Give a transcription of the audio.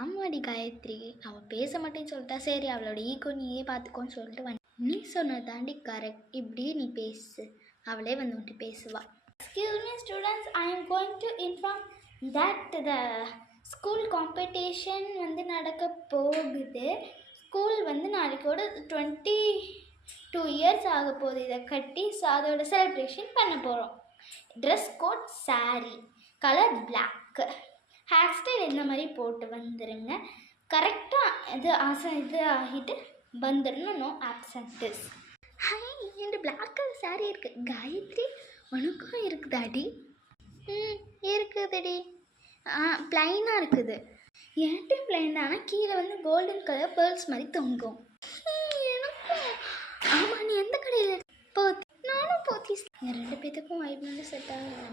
ஆமாடி காயத்ரி, அவள் பேச மாட்டேன்னு சொல்லிட்டா. சரி அவளோட ஈகோ நீயே பார்த்துக்கோன்னு சொல்லிட்டு வந்து நீ சொன்னது தாண்டி கரெக்ட். இப்படியே நீ பேசு, அவளே வந்து வந்துட்டு பேசுவா. Excuse me students, I am going to inform that the school competition வந்து நடக்க போகுது. ஸ்கூல் வந்து நாளைக்கோட 22 இயர்ஸ் ஆக போகுது. இதை கட்டி அதோட செலிப்ரேஷன் பண்ண போகிறோம். Dress code saree, colour black, hair style இந்த மாதிரி போட்டு வந்துடுங்க. கரெக்டாக இது ஆகிட்டு வந்துடணும். No absentees. ஹை, என் பிளாக் கலர் saree இருக்குது. காயத்ரி உனக்கும் இருக்குதாடி? இருக்குதுடி. ப்ளைனாக இருக்குது. என்கிட்ட ப்ளைன் தான், ஆனால் கீழே வந்து கோல்டன் கலர் பேர்ல்ஸ் மாதிரி தொங்கும். எனக்கும். ஆமாம், நீ எந்த கடையில் போத்தி? நானும் போத்தி. 2 பேத்துக்கும் வைப் வந்து செட் ஆகல.